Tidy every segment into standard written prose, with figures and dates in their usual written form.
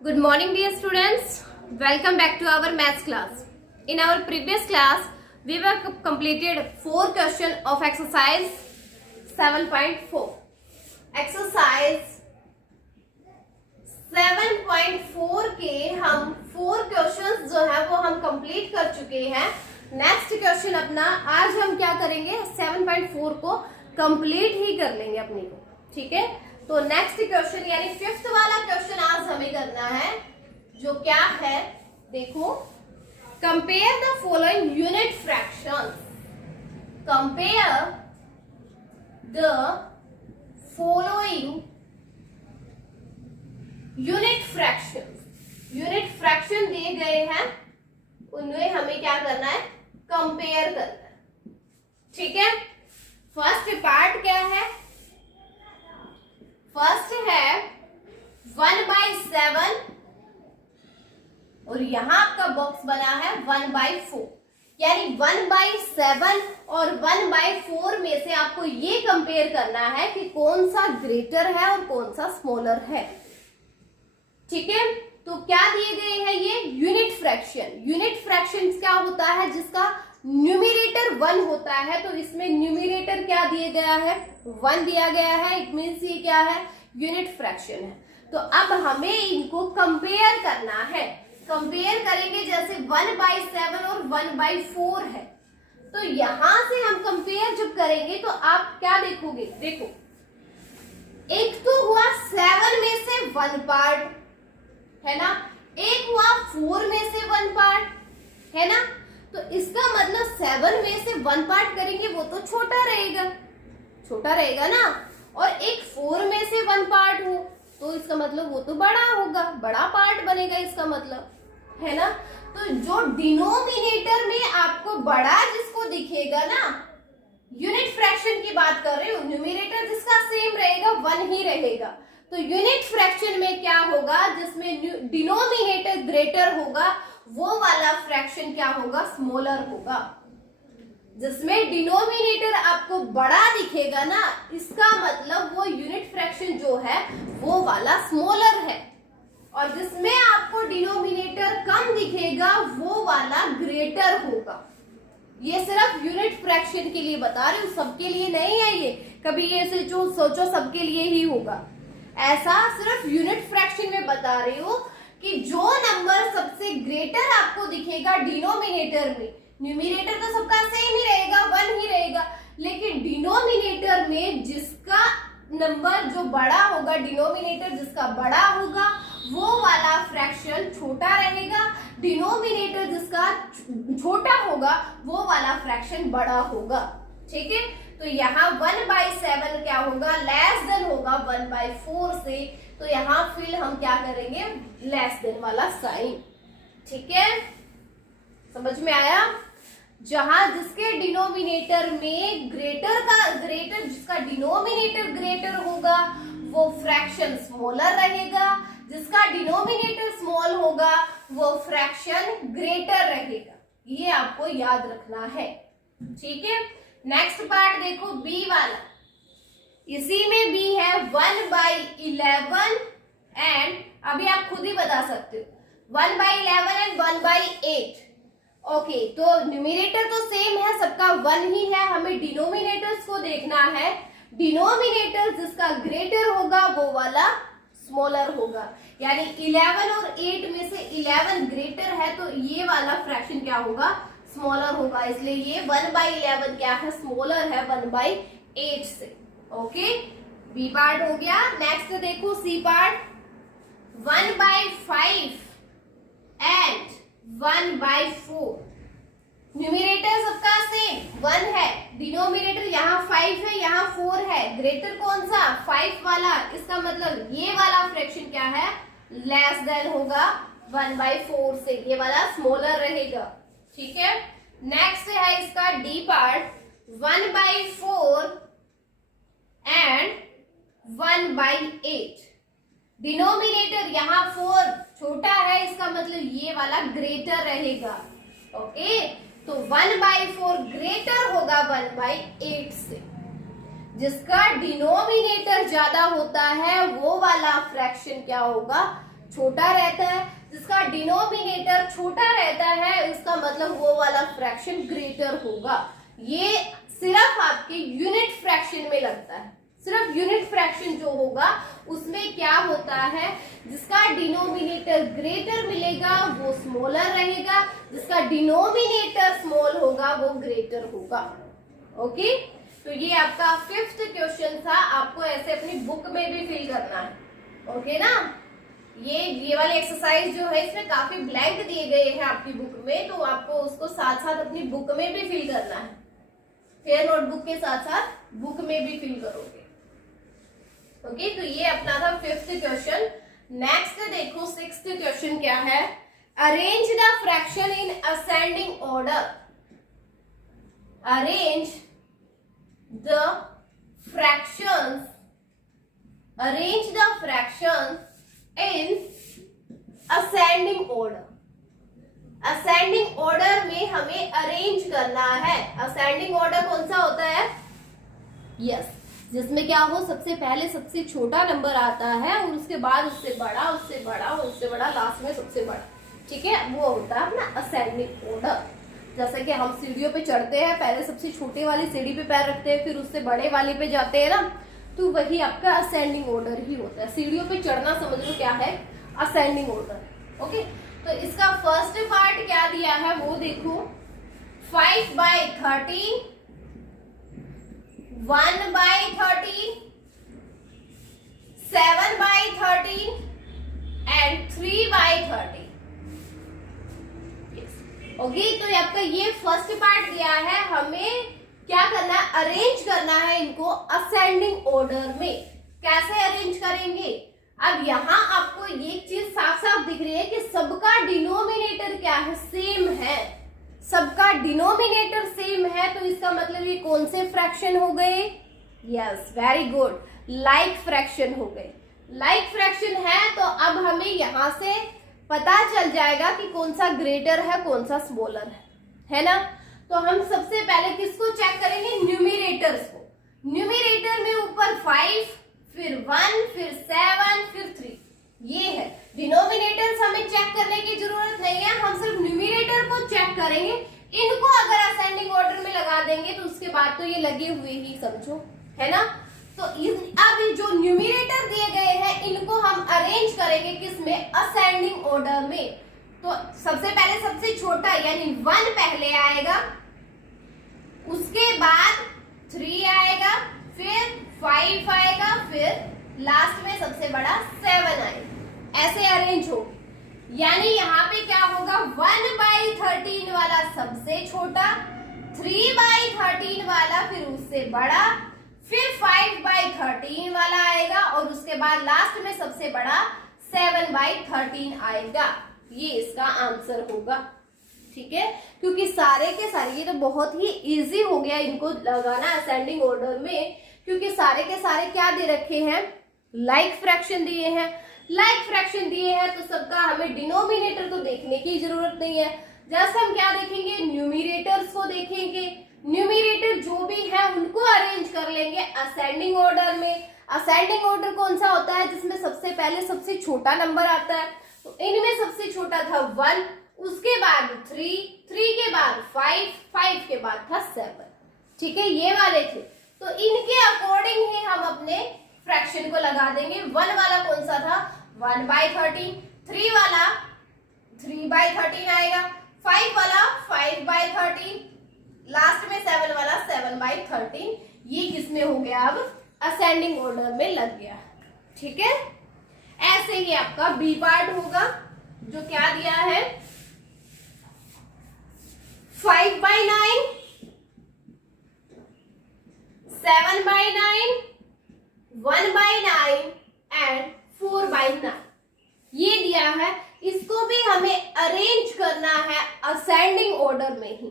Good morning dear students. Welcome back to our maths class. In our previous class, we have completed 4 questions of exercise 7.4. Exercise 7.4 के हम 4 questions जो है वो हम complete कर चुके हैं. नेक्स्ट क्वेश्चन अपना आज हम क्या करेंगे 7.4 को कंप्लीट ही कर लेंगे अपने को. ठीक है, तो नेक्स्ट क्वेश्चन यानी 5th वाला क्वेश्चन आज हमें करना है जो क्या है देखो. Compare the following unit fractions. Compare the following unit fractions. Unit fraction दिए गए हैं, उनमें हमें क्या करना है कंपेयर करना है. ठीक है, फर्स्ट पार्ट क्या है. फर्स्ट है 1/7 और यहां आपका बॉक्स बना है 1/4 यानी 1/7 और 1/4 में से आपको ये कंपेयर करना है कि कौन सा ग्रेटर है और कौन सा स्मॉलर है. ठीक है, तो क्या दिए गए हैं ये यूनिट फ्रैक्शन. यूनिट फ्रैक्शन क्या होता है जिसका न्यूमरेटर 1 होता है, तो इसमें न्यूमरेटर क्या दिया गया है 1 दिया गया है. इट मीन्स ये क्या है यूनिट फ्रैक्शन है. तो अब हमें इनको कंपेयर करना है. कंपेयर करेंगे जैसे 1/7 और 1/4 है, तो यहां से हम कंपेयर जब करेंगे तो आप क्या देखोगे. देखो, एक तो हुआ 7 में से 1 पार्ट है ना, एक हुआ 4 में से 1 पार्ट है ना. तो इसका मतलब 7 में से 1 पार्ट करेंगे वो तो छोटा रहेगा ना, और एक 4 में से 1 पार्ट हो तो इसका मतलब वो तो बड़ा होगा, बड़ा पार्ट बनेगा इसका मतलब, है ना. तो जो डिनोमिनेटर में आपको बड़ा जिसको दिखेगा ना, यूनिट फ्रैक्शन की बात कर रहे हो, न्यूमरेटर जिसका सेम रहेगा 1 ही रहेगा. तो यूनिट फ्रैक्शन में क्या होगा जिसमें डिनोमिनेटर ग्रेटर होगा वो वाला फ्रैक्शन क्या होगा स्मॉलर होगा. जिसमें डिनोमिनेटर आपको बड़ा दिखेगा ना, इसका मतलब वो यूनिट फ्रैक्शन जो है वो वाला स्मॉलर है, और जिसमें आपको डिनोमिनेटर कम दिखेगा वो वाला ग्रेटर होगा. ये सिर्फ यूनिट फ्रैक्शन के लिए बता रही हूँ, सबके लिए नहीं है ये. कभी ये सोचो सबके लिए ही होगा, ऐसा सिर्फ यूनिट फ्रैक्शन में बता रही हूँ कि जो नंबर सबसे ग्रेटर आपको दिखेगा डिनोमिनेटर में, न्यूमरेटर तो सबका सेम ही रहेगा 1 ही रहेगा, लेकिन डिनोमिनेटर में जिसका नंबर जो बड़ा होगा, डिनोमिनेटर जिसका बड़ा होगा वो वाला फ्रैक्शन छोटा रहेगा, डिनोमिनेटर जिसका छोटा होगा वो वाला फ्रैक्शन बड़ा होगा. ठीक है, तो यहाँ 1/7 क्या होगा लेस देन होगा 1/4 से, तो यहाँ फिर हम क्या करेंगे लेस देन वाला साइन. ठीक है, समझ में आया. जहां जिसके डिनोमिनेटर में ग्रेटर जिसका डिनोमिनेटर ग्रेटर होगा वो फ्रैक्शन स्मॉलर रहेगा, जिसका डिनोमिनेटर स्मॉल होगा वो फ्रैक्शन ग्रेटर रहेगा. ये आपको याद रखना है. ठीक है, नेक्स्ट पार्ट देखो बी वाला. इसी में बी है 1/11 एंड अभी आप खुद ही बता सकते हो 1/11 एंड 1/8. ओके, तो न्यूमरेटर तो सेम है, सबका 1 ही है, हमें डिनोमिनेटर्स को देखना है. डिनोमिनेटर जिसका ग्रेटर होगा वो वाला स्मॉलर होगा, यानी 11 और 8 में से 11 ग्रेटर है तो ये वाला फ्रैक्शन क्या होगा स्मॉलर होगा, इसलिए ये 1/11 क्या है स्मॉलर है 1/8 से. ओके, बी पार्ट हो गया. नेक्स्ट देखो सी पार्ट 1/5 एंड 1/4. न्यूमरेटर सबका सेम 1 है, डिनोमिनेटर यहाँ 5 है यहाँ 4 है, ग्रेटर कौन सा 5 वाला, इसका मतलब ये वाला फ्रैक्शन क्या है लेस देन होगा 1/4 से, ये वाला स्मॉलर रहेगा. ठीक है, नेक्स्ट है इसका डी पार्ट 1/4 एंड 1/8. डिनोमिनेटर यहाँ 4 छोटा है, इसका मतलब ये वाला ग्रेटर रहेगा. ओके, तो 1/4 ग्रेटर होगा 1/8 से. जिसका डिनोमिनेटर ज्यादा होता है वो वाला फ्रैक्शन क्या होगा छोटा रहता है, जिसका डिनोमिनेटर छोटा रहता है, उसका मतलब वो वाला फ्रैक्शन ग्रेटर होगा। ये सिर्फ आपके यूनिट फ्रैक्शन में लगता है। सिर्फ यूनिट फ्रैक्शन जो होगा उसमें क्या होता है, जिसका डिनोमिनेटर ग्रेटर मिलेगा वो स्मॉलर रहेगा, जिसका डिनोमिनेटर स्मॉल होगा वो ग्रेटर होगा। ओके, तो ये आपका 5th क्वेश्चन था। आपको ऐसे अपनी बुक में भी फिल करना है। ओके ना, ये वाली एक्सरसाइज जो है इसमें काफी ब्लैंक दिए गए हैं आपकी बुक में, तो आपको उसको साथ साथ अपनी बुक में भी फिल करना है। फिर नोटबुक के साथ साथ बुक में भी फिल करोगे। ओके, तो ये अपना था 5th क्वेश्चन। नेक्स्ट देखो 6th क्वेश्चन क्या है। Arrange the fraction in ascending order. Arrange the fractions, arrange the fractions in ascending order. Ascending order में हमें अरेंज करना है। असेंडिंग ऑर्डर कौन सा होता है? यस, जिसमें क्या हो, सबसे पहले सबसे छोटा नंबर आता है और उसके बाद उससे बड़ा, उससे बड़ा और उससे बड़ा, लास्ट में सबसे बड़ा। ठीक है, वो होता है अपना असेंडिंग ऑर्डर। जैसे कि हम सीढ़ियों पे चढ़ते हैं, पहले सबसे छोटे वाली सीढ़ी पे पैर रखते हैं, फिर उससे बड़े वाले पे जाते हैं ना, तो वही आपका असेंडिंग ऑर्डर ही होता है। सीढ़ियों पे चढ़ना समझ लो क्या है, असेंडिंग ऑर्डर। ओके, तो इसका फर्स्ट पार्ट क्या दिया है वो देखो। 5/13, 1/13, 7/13 एंड 3/13। ओके, तो आपका ये फर्स्ट पार्ट दिया है। हमें क्या करना है, अरेंज करना है इनको असेंडिंग ऑर्डर में। कैसे अरेंज करेंगे? अब यहाँ आपको ये चीज साफ साफ दिख रही है कि सबका डिनोमिनेटर क्या है, सेम है। सबका डिनोमिनेटर सेम है, तो इसका मतलब ये कौन से फ्रैक्शन हो गए? Yes, very good, like fraction हो गए। लाइक फ्रैक्शन है, तो अब हमें यहाँ से पता चल जाएगा कि कौन सा ग्रेटर है, कौन सा स्मॉलर है ना। तो हम सबसे पहले किसको चेक करेंगे? न्यूमिरेटर्स को। न्यूमिरेटर में ऊपर 5, फिर 1, फिर 7, फिर 3, ये है। डिनोमिनेटर्स हमें चेक करने की जरूरत नहीं है, हम सिर्फ न्यूमिरेटर को चेक करेंगे। इनको अगर असेंडिंग ऑर्डर में लगा देंगे तो उसके बाद तो ये लगे हुए ही समझो, है ना। तो अब जो न्यूमिरेटर दिए गए हैं इनको हम अरेंज करेंगे किसमें? असेंडिंग ऑर्डर में। तो सबसे पहले सबसे छोटा यानी 1 पहले आएगा, उसके बाद 3 आएगा, फिर 5 आएगा, फिर लास्ट में सबसे बड़ा 7 आएगा। ऐसे अरेंज हो, यानी यहाँ पे क्या होगा, 1/13 वाला सबसे छोटा, 3/13 वाला फिर उससे बड़ा, फिर 5/13 वाला आएगा और उसके बाद लास्ट में सबसे बड़ा 7/13 आएगा। ये इसका आंसर होगा। ठीक है, क्योंकि सारे के सारे, ये तो बहुत ही इजी हो गया इनको लगाना असेंडिंग ऑर्डर में, क्योंकि सारे के सारे क्या दे रखे हैं? लाइक फ्रैक्शन दिए हैं। लाइक फ्रैक्शन दिए हैं तो सबका हमें डिनोमिनेटर तो देखने की जरूरत नहीं है। जस्ट हम क्या देखेंगे? न्यूमिरेटर्स को देखेंगे। न्यूमिरेटर जो भी है उनको अरेंज कर लेंगे असेंडिंग ऑर्डर में। असेंडिंग ऑर्डर कौन सा होता है? जिसमें सबसे पहले सबसे छोटा नंबर आता है। तो इनमें सबसे छोटा था 1, उसके बाद 3, 3 के बाद 5, 5 के बाद था 7। ठीक है, ये वाले थे। तो इनके अकॉर्डिंग ही हम अपने फ्रैक्शन को लगा देंगे। 1 वाला कौन सा था? 1/13, 3 वाला 3/13 आएगा, 5 वाला 5/13, लास्ट में 7 वाला 7/13। ये किसमें हो गया? अब असेंडिंग ऑर्डर में लग गया। ठीक है, ऐसे ही आपका बी पार्ट होगा, जो क्या दिया है, 5/9, 7/9, 1/9 एंड 4/9 ये दिया है। इसको भी हमें अरेंज करना है असेंडिंग ऑर्डर में ही।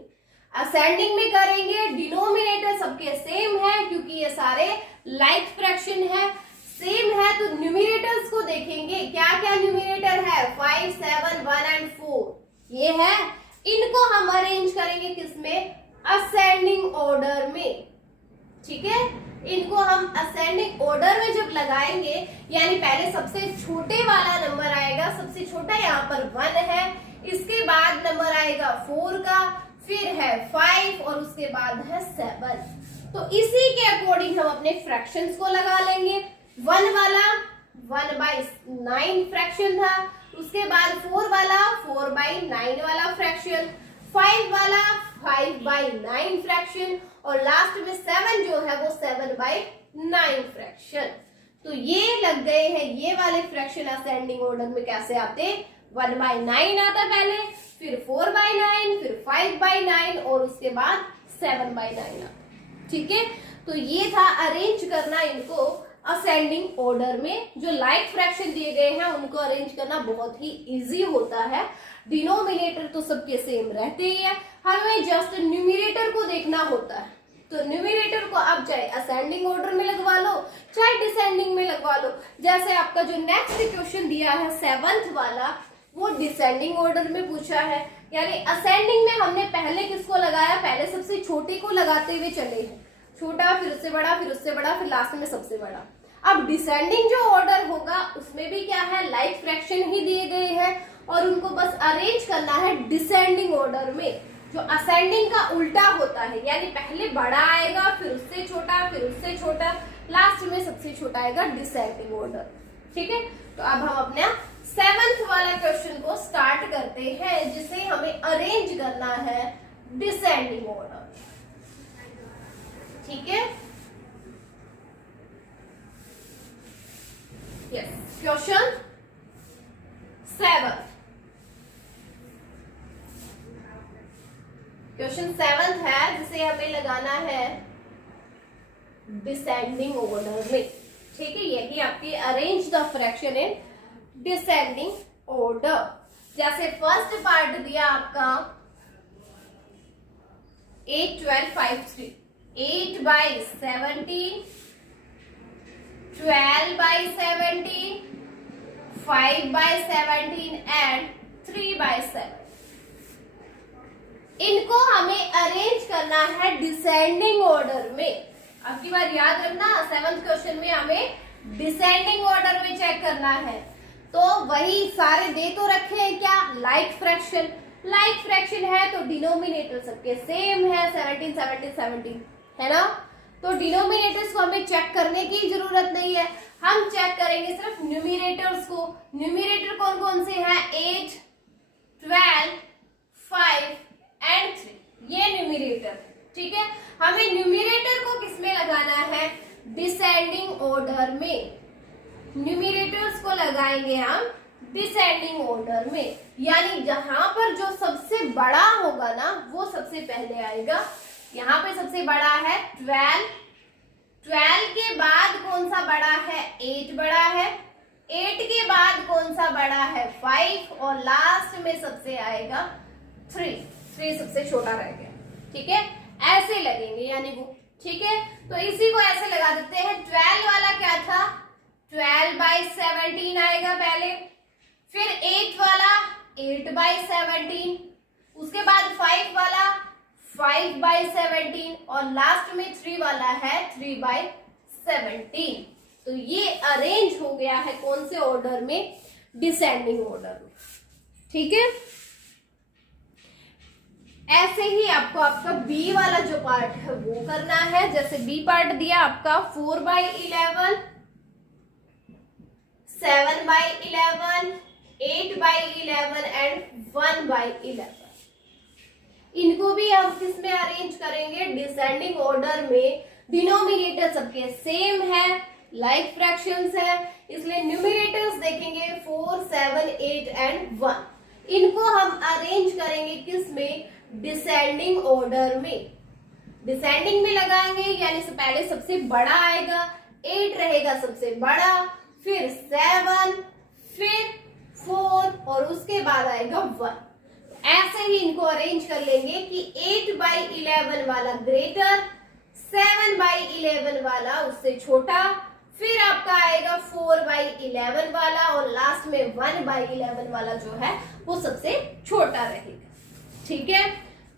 असेंडिंग में करेंगे, डिनोमिनेटर सबके सेम है क्योंकि ये सारे लाइक फ्रैक्शन है, सेम है। तो न्यूमिनेटर्स को देखेंगे, क्या क्या न्यूमिनेटर है? 5, 7, 1 एंड 4 ये है। इनको हम अरेंज करेंगे किसमें? असेंडिंग ऑर्डर में। ठीक है, इनको हम असेंडिंग ऑर्डर में जब लगाएंगे, यानी पहले सबसे छोटे वाला नंबर आएगा, सबसे छोटा यहाँ पर 1 है, इसके बाद नंबर आएगा 4 का, फिर है 5 और उसके बाद है 7। तो इसी के अकॉर्डिंग हम अपने फ्रैक्शंस को लगा लेंगे। 1 वाला 1/9 फ्रैक्शन था, उसके बाद 4 वाला 4/9 वाला फ्रैक्शन, 5 वाला 5/9 फ्रैक्शन और लास्ट में 7 जो है वो 7/9 फ्रैक्शन। तो ये लग गए हैं ये वाले फ्रैक्शन असेंडिंग ऑर्डर में कैसे आते, 1/9 आता पहले, फिर 4/9, फिर 5/9 और उसके बाद 7/9 आता। ठीक है, तो ये था अरेंज करना इनको असेंडिंग ऑर्डर में। जो लाइक फ्रैक्शन दिए गए हैं उनको अरेंज करना बहुत ही इजी होता है। डिनोमिनेटर तो सबके सेम रहते ही है, हमें जस्ट न्यूमरेटर को देखना होता है। तो न्यूमरेटर को आप चाहे असेंडिंग ऑर्डर में लगवा लो, चाहे डिसेंडिंग में लगवा लो। जैसे आपका जो नेक्स्ट क्वेश्चन दिया है 7th वाला, वो डिसेंडिंग ऑर्डर में पूछा है, यानी असेंडिंग में हमने पहले किसको लगाया, पहले सबसे छोटे को लगाते हुए चले हैं, छोटा फिर उससे बड़ा, फिर उससे बड़ा, फिर लास्ट में सबसे बड़ा। अब डिसेंडिंग जो ऑर्डर होगा उसमें भी क्या है, लाइक फ्रैक्शन ही दिए गए हैं और उनको बस अरेंज करना है डिसेंडिंग ऑर्डर में, जो असेंडिंग का उल्टा होता है, यानी पहले बड़ा आएगा, फिर उससे छोटा, फिर उससे छोटा, लास्ट में सबसे छोटा आएगा डिसेंडिंग ऑर्डर। ठीक है, तो अब हम अपना 7th वाला क्वेश्चन को स्टार्ट करते हैं, जिसे हमें अरेंज करना है डिसेंडिंग ऑर्डर। ठीक है, यस, क्वेश्चन 7। क्वेश्चन 7 है, जिसे हमें लगाना है डिसेंडिंग ऑर्डर में। ठीक है, यही आपकी arrange the fraction in descending order. जैसे फर्स्ट पार्ट दिया आपका 8, 12, 5, 3, 8/17, 12/17, 5/17 एंड 3/7। इनको हमें अरेंज करना है डिसेंडिंग ऑर्डर में। अब की बार याद रखना, 7th क्वेश्चन में हमें डिसेंडिंग ऑर्डर में चेक करना है। तो वही सारे दे तो रखे हैं क्या, लाइक फ्रैक्शन, लाइक फ्रैक्शन है तो डिनोमिनेटर सबके सेम है, 17, 17, 17 है ना। तो डिनोमिनेटर्स को हमें चेक करने की जरूरत नहीं है, हम चेक करेंगे सिर्फ न्यूमरेटर्स को। न्यूमरेटर कौन कौन से हैं, 8, 12, 5 एंड 3, ये न्यूमरेटर। ठीक है, हमें न्यूमरेटर को किसमें लगाना है, डिसेंडिंग ऑर्डर में। न्यूमरेटर्स को लगाएंगे हम डिसेंडिंग ऑर्डर में, यानी जहां पर जो सबसे बड़ा होगा ना वो सबसे पहले आएगा। यहाँ पे सबसे बड़ा है 12, 12 के बाद कौन सा बड़ा है, 8 बड़ा है, 8 के बाद कौन सा बड़ा है, 5 और लास्ट में सबसे आएगा 3, 3 सबसे छोटा रह गया। ठीक है, ऐसे लगेंगे यानी वो। ठीक है, तो इसी को ऐसे लगा देते हैं। 12 वाला क्या था, 12/17 आएगा पहले, फिर 8 वाला 8/17, उसके बाद 5 वाला 5/17 और लास्ट में 3 वाला है 3/17। तो ये अरेंज हो गया है कौन से ऑर्डर में, डिसेंडिंग ऑर्डर में। ठीक है, ऐसे ही आपको आपका बी वाला जो पार्ट है वो करना है। जैसे बी पार्ट दिया आपका 4/11, 7/11, 8/11 एंड 1/11। इनको भी हम किस में अरेंज करेंगे, डिसेंडिंग ऑर्डर में। डिनोमिनेटर सबके सेम है, लाइक फ्रैक्शंस है, इसलिए न्यूमरेटर्स देखेंगे 4, 7, 8 एंड 1। इनको हम अरेंज करेंगे किस में, डिसेंडिंग ऑर्डर में। डिसेंडिंग में लगाएंगे यानी से पहले सबसे बड़ा आएगा, 8 रहेगा सबसे बड़ा, फिर 7, फिर 4 और उसके बाद आएगा 1। ऐसे ही इनको अरेंज कर लेंगे कि 8/11 वाला ग्रेटर, 7/11 वाला उससे छोटा, फिर आपका आएगा 4/11 वाला और लास्ट में 1/11 वाला जो है वो सबसे छोटा रहेगा। ठीक है,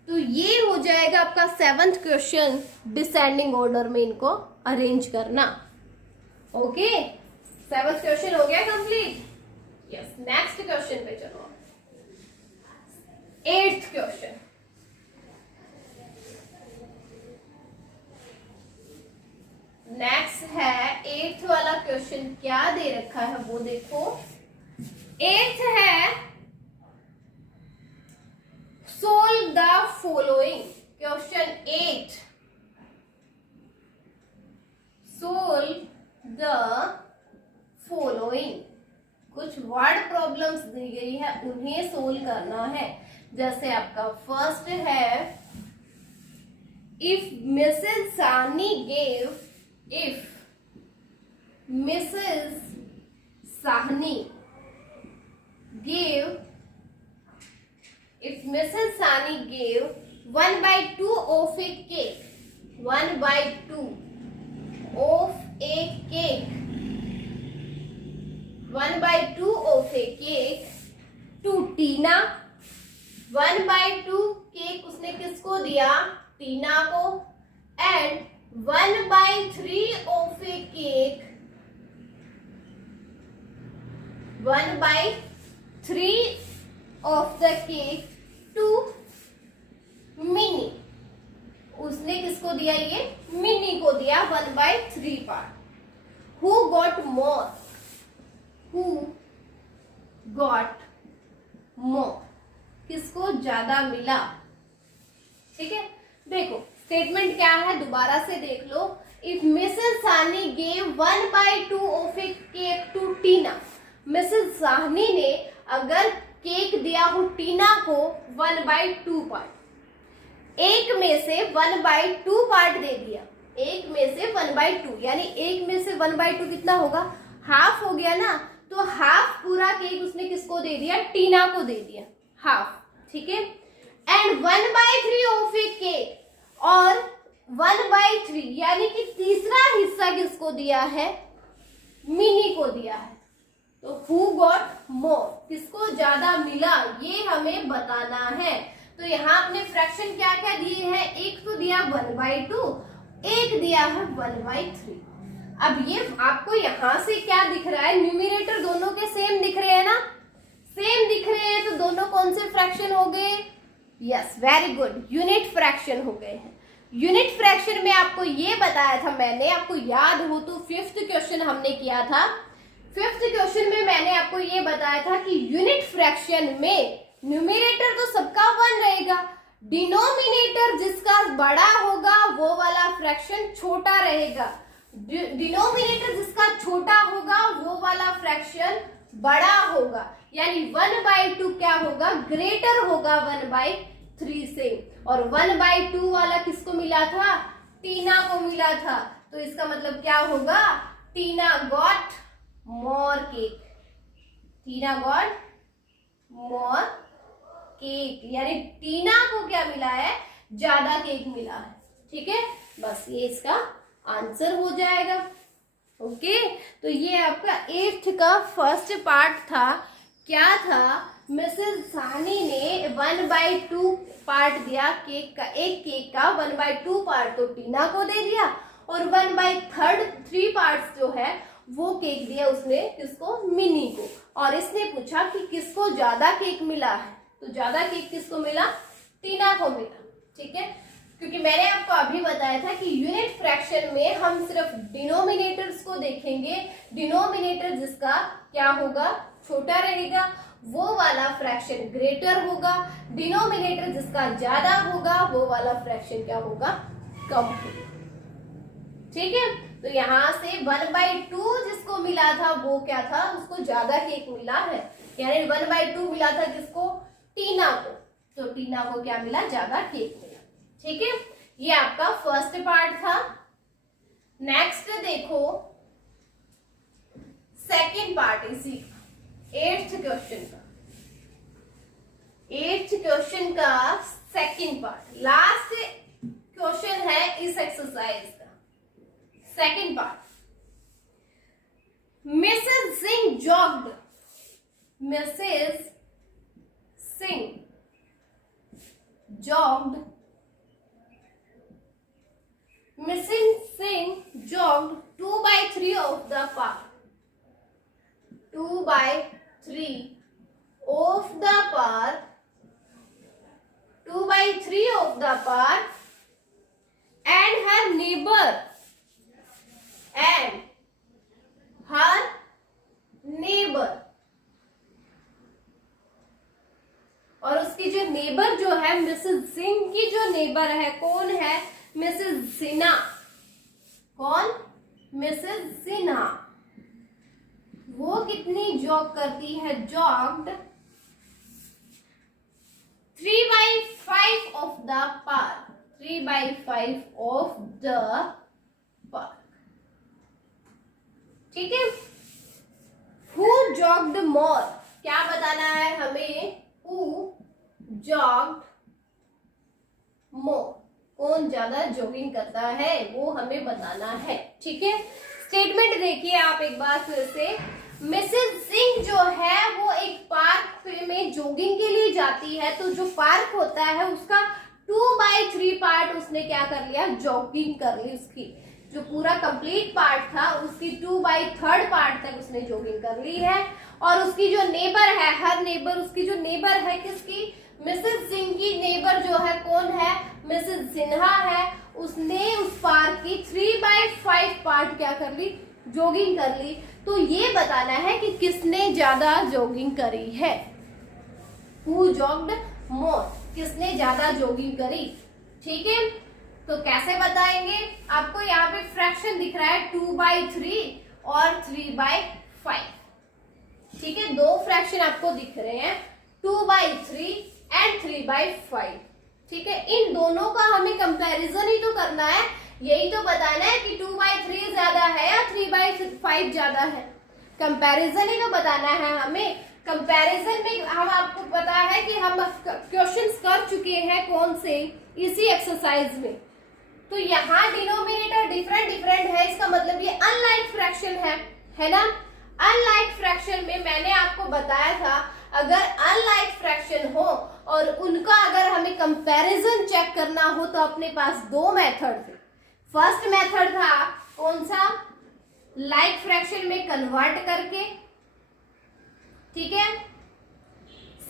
तो ये हो जाएगा आपका 7th क्वेश्चन, डिसेंडिंग ऑर्डर में इनको अरेंज करना। ओके, 7th क्वेश्चन हो गया कंप्लीट। यस, नेक्स्ट क्वेश्चन पे चलो। 8th question. नेक्स्ट है 8th वाला क्वेश्चन, क्या दे रखा है वो देखो। 8th है solve the following. Question 8, solve the following. कुछ वर्ड प्रॉब्लम्स दी गई है, उन्हें सोल्व करना है। जैसे आपका फर्स्ट है, इफ मिसेस सानी gave, if Mrs. Sahni gave, if Mrs. Sahni gave 1/2 of a cake, 1/2 of a cake, 1/2 of a cake to Tina, 1/2 cake उसने किसको दिया? टीना को। And 1/3 of a cake, 1/3 of the cake to mini. उसने किसको दिया? ये mini को दिया 1/3 part. Who got more, who got more, किसको ज्यादा मिला? ठीक है, देखो स्टेटमेंट क्या है, दोबारा से देख लो। If Mrs Sahni gave 1/2 of a cake to Tina, Mrs Sahni ने अगर केक दिया हो टीना को 1/2 पार्ट, एक में से 1/2 पार्ट दे दिया, एक में से 1/2, यानी एक में से 1/2 कितना होगा? हाफ हो गया ना। तो हाफ पूरा केक उसने किसको दे दिया? टीना को दे दिया, हाफ। ठीक है, एंड 1/3 ऑफ ए केक, और 1/3 यानी कि तीसरा हिस्सा किसको दिया है? मिनी को दिया है। तो हु गॉट मोर, किसको ज्यादा मिला, ये हमें बताना है। तो यहाँ अपने फ्रैक्शन क्या क्या दिए हैं? एक तो दिया 1/2, एक दिया है 1/3। अब ये आपको यहाँ से क्या दिख रहा है? न्यूमरेटर दोनों के सेम दिख रहे हैं ना? सेम दिख रहे हैं, तो दोनों कौन से फ्रैक्शन हो गए? Yes, very good, unit fraction हो गए हैं। यूनिट फ्रैक्शन में आपको ये बताया था मैंने, आपको याद हो तो 5th क्वेश्चन हमने किया था। 5th क्वेश्चन में मैंने आपको ये बताया था कि यूनिट फ्रैक्शन में न्यूमरेटर तो सबका 1 रहेगा, डिनोमिनेटर जिसका बड़ा होगा वो वाला फ्रैक्शन छोटा रहेगा, डिनोमिनेटर जिसका छोटा होगा वो वाला फ्रैक्शन बड़ा होगा। यानी 1/2 क्या होगा? ग्रेटर होगा 1/3 से। और 1/2 वाला किसको मिला था? टीना को मिला था। तो इसका मतलब क्या होगा? टीना गॉट मोर केक, टीना गॉट मोर केक, यानी टीना को क्या मिला है? ज्यादा केक मिला है। ठीक है, बस ये इसका आंसर हो जाएगा। ओके, तो ये आपका 8th का फर्स्ट पार्ट था। क्या था? मिसेस सानी ने 1/2 पार्ट दिया केक का, एक केक का 1/2 पार्ट तो टीना को दे दिया, और 1/3 पार्ट जो है वो केक दिया उसने किसको? मिनी को। और इसने पूछा कि किसको ज्यादा केक मिला है, तो ज्यादा केक किसको मिला? टीना को मिला। ठीक है, क्योंकि मैंने आपको अभी बताया था कि यूनिट फ्रैक्शन में हम सिर्फ डिनोमिनेटर्स को देखेंगे, डिनोमिनेटर जिसका क्या होगा? छोटा रहेगा, वो वाला फ्रैक्शन ग्रेटर होगा, डिनोमिनेटर जिसका ज्यादा होगा वो वाला फ्रैक्शन क्या होगा? कम होगा। ठीक है, तो यहाँ से 1/2 जिसको मिला था वो क्या था? उसको ज्यादा केक मिला है, यानी 1/2 मिला था किसको? टीना को। तो टीना को क्या मिला? ज्यादा केक मिला। ठीक है, ये आपका फर्स्ट पार्ट था। नेक्स्ट देखो सेकंड पार्ट इसी 8th क्वेश्चन का, 8th क्वेश्चन का सेकंड पार्ट, लास्ट क्वेश्चन है इस एक्सरसाइज का। Second part, Mrs Singh jogged, Mrs Singh jogged मिसिंग Singh jogged 2/3 of the park. 2/3 of the park. 2/3 of the park. And her neighbor. And her neighbor. और उसकी जो neighbour जो है मिसेस सिंह की जो नेबर है कौन है? मिसेस सिन्हा. कौन? मिसेस सिन्हा. वो कितनी जॉग करती है? जॉग्ड 3/5 of the park. 3/5 of the park. ठीक है. Who jogged more? क्या बताना है हमें? Who jogged more? कौन ज्यादा जॉगिंग करता है वो हमें बताना है. ठीक है. स्टेटमेंट देखिए आप एक बार फिर से. मिसेस सिंह जो है वो एक पार्क में जॉगिंग के लिए जाती है, तो जो पार्क होता है उसका 2/3 पार्ट उसने क्या कर लिया? जॉगिंग कर ली. उसकी जो पूरा कंप्लीट पार्ट था उसकी 2/3 पार्ट तक उसने जॉगिंग कर ली है. और उसकी जो नेबर है, हर नेबर, उसकी जो नेबर है किसकी? मिसेस सिंह की नेबर जो है कौन है? मिसेस सिन्हा है. उसने उस पार्क की 3/5 पार्ट क्या कर ली? जॉगिंग कर ली. तो ये बताना है कि किसने ज्यादा जॉगिंग करी है. Who jogged more? किसने ज्यादा जॉगिंग करी. ठीक है. तो कैसे बताएंगे? आपको यहाँ पे फ्रैक्शन दिख रहा है 2/3 और 3/5. ठीक है. दो फ्रैक्शन आपको दिख रहे हैं 2/3 एंड 3/5. ठीक है. इन दोनों का हमें कंपैरिजन ही तो करना है. यही तो बताना है कि 2/3 ज्यादा है या 3/5 ज्यादा है. कंपैरिजन ही तो बताना है हमें. कंपैरिजन में हम आपको पता है कि हम क्वेश्चंस कर चुके हैं कौन से? इसी एक्सरसाइज में. तो यहाँ डिनोमिनेटर डिफरेंट है. इसका मतलब ये अनलाइक फ्रैक्शन है ना. अनलाइक फ्रैक्शन में मैंने आपको बताया था अगर अनलाइक फ्रैक्शन हो और उनका अगर हमें कंपैरिजन चेक करना हो तो अपने पास दो मेथड थे. फर्स्ट मेथड था कौन सा? लाइक फ्रैक्शन में कन्वर्ट करके. ठीक है.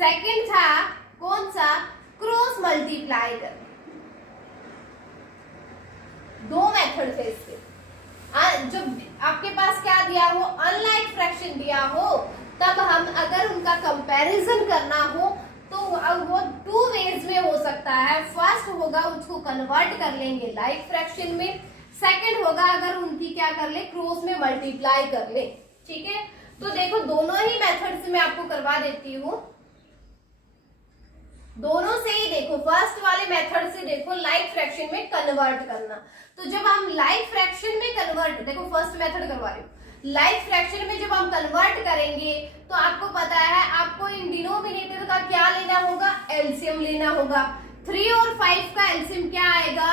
सेकंड था कौन सा? क्रॉस मल्टीप्लाई करके. दो मेथड थे इसके. जब आपके पास क्या दिया हो? अनलाइक फ्रैक्शन दिया हो, तब हम अगर उनका कंपैरिजन करना हो तो वो 2 वेज में हो सकता है. फर्स्ट होगा उसको कन्वर्ट कर लेंगे लाइक फ्रैक्शन में. सेकंड होगा अगर उनकी क्या कर ले? क्रॉस में मल्टीप्लाई कर ले. ठीक है. तो देखो दोनों ही मेथड से मैं आपको करवा देती हूँ. दोनों से ही देखो. फर्स्ट वाले मेथड से देखो लाइक फ्रैक्शन में कन्वर्ट करना. तो जब हम लाइक फ्रैक्शन में कन्वर्ट, देखो फर्स्ट मेथड करवा रही हूँ. लाइक फ्रैक्शन में जब हम कन्वर्ट करेंगे तो आपको पता है आपको इन डिनोमिनेटर का क्या लेना होगा? एलसीएम लेना होगा. 3 और 5 का एलसीएम क्या आएगा?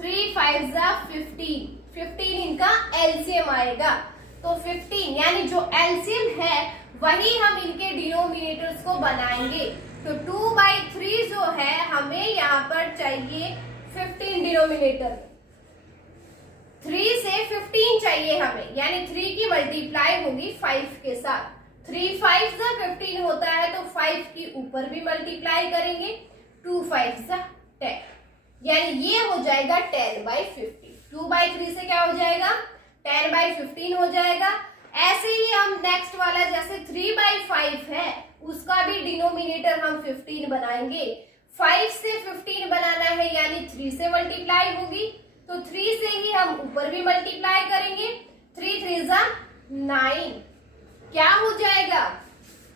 3 5 15. 15 इनका एलसीएम आएगा. तो 15 यानी जो एलसीएम है वही हम इनके डिनोमिनेटर्स को बनाएंगे. तो 2/3 जो है हमें यहाँ पर चाहिए 15 डिनोमिनेटर. 3 से 15 चाहिए हमें, यानी 3 की मल्टीप्लाई होगी 5 के साथ. 3 5 से 15 होता है तो 5 की ऊपर भी मल्टीप्लाई करेंगे. 2 5 से 10 यानी ये हो जाएगा 10/15. 2/3 से क्या हो जाएगा? 10/15 हो जाएगा. ऐसे ही हम नेक्स्ट वाला जैसे 3/5 है उसका भी डिनोमिनेटर हम 15 बनाएंगे. 5 से 15 बनाना है यानी 3 से मल्टीप्लाई होगी तो 3 से ही हम ऊपर भी मल्टीप्लाई करेंगे. 3 3 9 क्या हो जाएगा?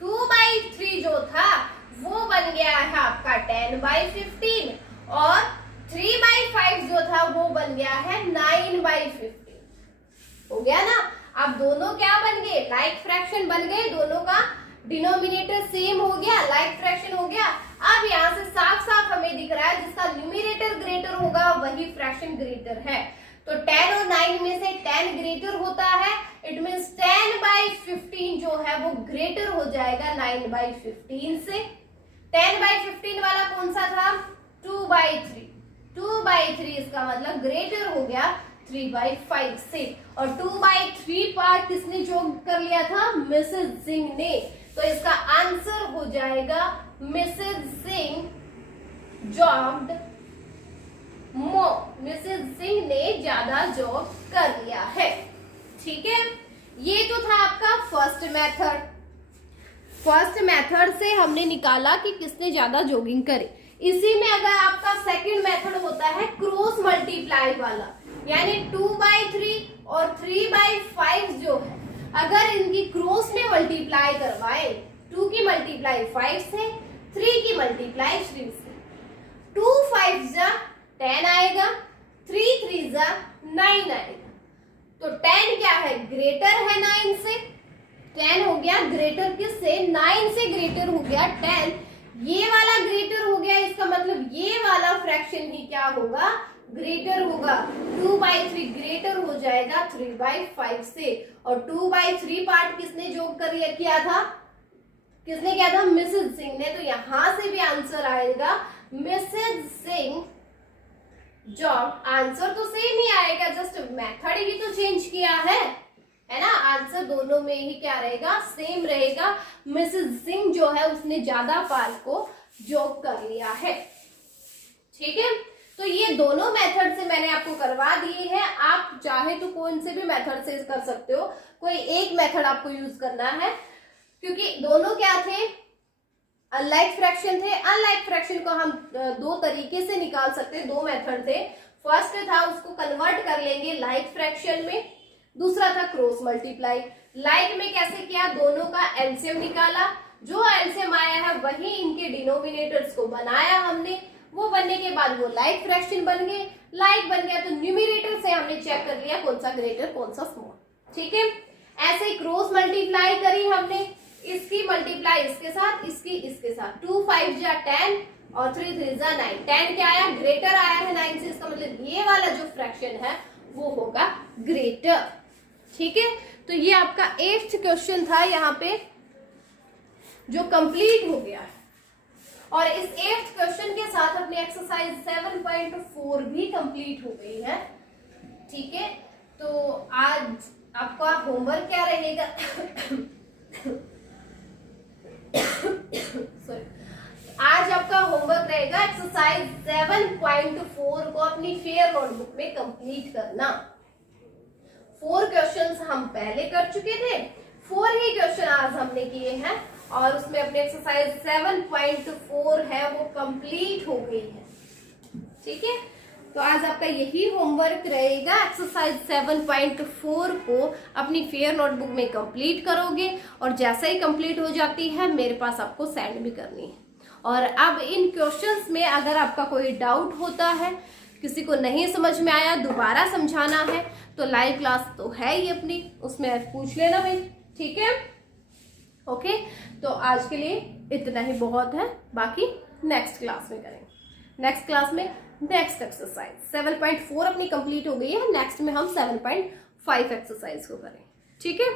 2/3 जो था वो बन गया है आपका 10/15 और 3/5 जो था वो बन गया है 9/15. हो गया ना. अब दोनों क्या बन गए? लाइक फ्रैक्शन बन गए. दोनों का डिनोमिनेटर सेम हो गया, लाइक फ्रैक्शन हो गया. अब यहाँ से साफ साफ हमें दिख रहा है जिसका न्यूमरेटर ग्रेटर होगा वही फ्रैक्शन ग्रेटर है. तो 10 और 9 में से 10 ग्रेटर होता है. इट मीन्स 10/15 जो है वो ग्रेटर हो जाएगा 9/15 से. 10/15 वाला कौन सा था? 2/3. 2/3 इसका मतलब ग्रेटर हो गया 3/5 से। और 2/3 पार्ट किसने जॉब कर लिया था? मिसेस सिंह ने। तो इसका आंसर हो जाएगा मिसेस सिंह जॉब्ड मोर। मिसेस सिंह ने ज्यादा जॉब कर लिया है। ठीक है, ये तो था आपका फर्स्ट मेथड। फर्स्ट मेथड से हमने निकाला कि किसने ज्यादा जॉगिंग करी। इसी में अगर आपका सेकंड मेथड होता है क्रॉस मल्टीप्लाई वाला, यानी 2/3 और 3/5 जो है, अगर इनकी क्रॉस में मल्टीप्लाई करवाए, 2 की मल्टीप्लाई 5 से, 3 की मल्टीप्लाई 3 से, 2 5 जा 10 आएगा, 3 3 जा 9 आएगा। तो 10 क्या है? ग्रेटर है 9 से। 10 हो गया ग्रेटर किससे? 9 से ग्रेटर हो गया 10। ये वाला ग्रेटर हो गया, इसका मतलब ये वाला फ्रैक्शन ही क्या होगा? ग्रेटर होगा। 2/3 ग्रेटर हो जाएगा 3/5 से। और 2/3 पार्ट किसने जॉब किया था? किसने किया था? मिसेस सिंह ने। तो यहां से भी आंसर आएगा मिसेस सिंह जॉब। आंसर तो सेम ही आएगा, जस्ट मेथड ही तो चेंज किया है ना। आंसर दोनों में ही क्या रहेगा? सेम रहेगा। मिसेस सिंह जो है उसने ज्यादा पार्ट को जॉब कर लिया है। ठीक है, तो ये दोनों मेथड से मैंने आपको करवा दिए हैं। आप चाहे तो कौन से भी मेथड से कर सकते हो, कोई एक मेथड आपको यूज करना है, क्योंकि दोनों क्या थे? अनलाइक फ्रैक्शन थे। अनलाइक फ्रैक्शन को हम दो तरीके से निकाल सकते हैं, दो मेथड थे। फर्स्ट था उसको कन्वर्ट कर लेंगे लाइक फ्रैक्शन में, दूसरा था क्रॉस मल्टीप्लाई। लाइक में कैसे किया? दोनों का एलसीएम निकाला, जो एलसीएम आया है वही इनके डिनोमिनेटर्स को बनाया हमने। वो बनने के बाद वो लाइक फ्रैक्शन बन गए। लाइक बन गया तो न्यूमिनेटर से हमने चेक कर लिया कौन सा ग्रेटर कौन सा स्मॉल। ठीक है, ऐसे ही क्रॉस मल्टीप्लाई करी हमने, इसकी मल्टीप्लाई इसके साथ, इसकी इसके साथ। 2 5 जा 10 और 3 3 जा 9। 10 क्या आया? ग्रेटर आया है 9 से। इसका मतलब ये वाला जो फ्रैक्शन है वो होगा ग्रेटर। ठीक है, तो ये आपका 8th क्वेश्चन था यहाँ पे जो कंप्लीट हो गया है। और इस 8th क्वेश्चन के साथ अपनी एक्सरसाइज 7.4 भी कंप्लीट हो गई है। ठीक है, तो आज आपका होमवर्क क्या रहेगा? आज आपका होमवर्क रहेगा एक्सरसाइज 7.4 को अपनी फेयर नोटबुक में कंप्लीट करना। 4 क्वेश्चंस हम पहले कर चुके थे, 4 ही क्वेश्चन आज हमने किए हैं और उसमें अपने एक्सरसाइज 7.4 है वो कंप्लीट हो गई है। ठीक है, तो आज आपका यही होमवर्क रहेगा। एक्सरसाइज 7.4 को अपनी फेयर नोटबुक में कंप्लीट करोगे और जैसे ही कंप्लीट हो जाती है मेरे पास आपको सेंड भी करनी है। और अब इन क्वेश्चंस में अगर आपका कोई डाउट होता है, किसी को नहीं समझ में आया, दोबारा समझाना है, तो लाइव क्लास तो है ही अपनी, उसमें पूछ लेना भाई। ठीक है, ओके, तो आज के लिए इतना ही बहुत है, बाकी नेक्स्ट क्लास में करेंगे। नेक्स्ट क्लास में नेक्स्ट एक्सरसाइज 7.4 अपनी कंप्लीट हो गई है, नेक्स्ट में हम 7.5 एक्सरसाइज को करें। ठीक है।